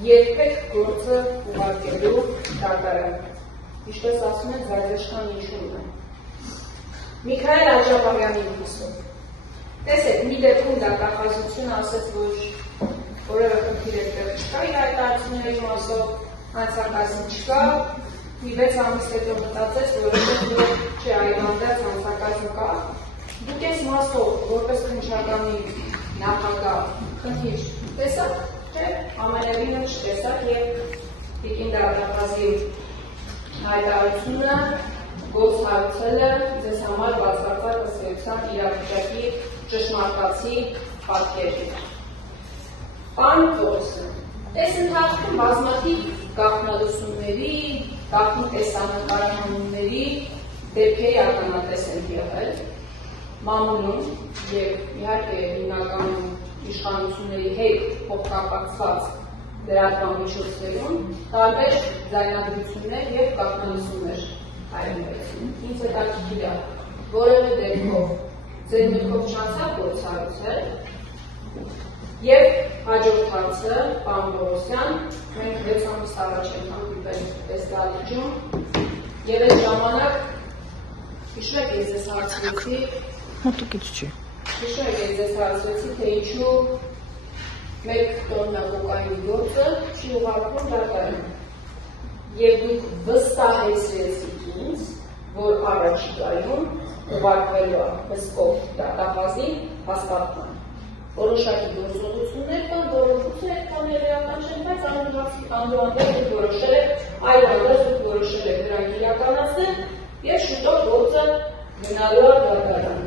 երբեք գործը ուղարկելու դատարան։ Ինչպես ասում են, զայրեշխան հիշումն է։ Միքայել Աջաբարյանի հույսով։ Տեսեք, մի դեպքում դա կախազությունը ասեց, որ որևէ խնդիր այդտեղ չկա, իր հայտարարությունների մասով հանցակազմի չկա, մի 6 ամիս հետո մտածեց, որովհետև չէ, այլանդած հանցակազմը կա։ Դուք այս մասով, որպես քննչականի նախագահ, խնդիր տեսաք, չէ, ամենևինը չտեսաք եւ Տիկին Դավթազի հայտարարությունը գործհարցելը ձեզ համար բացառված ըստ էության իրավիճակի ճշմարտացի պատկերն է։ Պարոն Պողոսյան, այս ընթացքում բազմաթիվ գաղտնալուծումների, գաղտնի տեսանկարահանումների դեպքերի ականատես են եղել մամուլում եւ իհարկե հիմնականում իշխանությունների հետ փոխկապակցված լրատվամիջոցներում տարբեր ձայնագրություններ եւ գաղտնալուծումներ հայտնվեցին։ Ինձ հետաքրքիր է, որևէ դեպքով ձեր մտքով չանցավ գործառույթել եւ հաջորդ հարցը, պարոն Պողոսյան, մենք 6 ամիս առաջ ենք հանդիպել այս դահլիճում եւ այս ժամանակ հիշում եք ես ձեզ հարցրեցի թե ինչու 1 տոննա կոկայինի գործը չի ուղարկվում դատարան եւ դուք վստահեցրեցիք ինձ, որ առաջիկայում ուղարկվելու է հսկով դատախազի հաստատման։ Որոշակի գործողություններ կան, որոշություններ այդքան էական չեն, բայց անհանդերձ որոշել եք, այլանդած դուք որոշել եք դրանք իրականացնել եւ շուտով գործը գնալու է դատարան։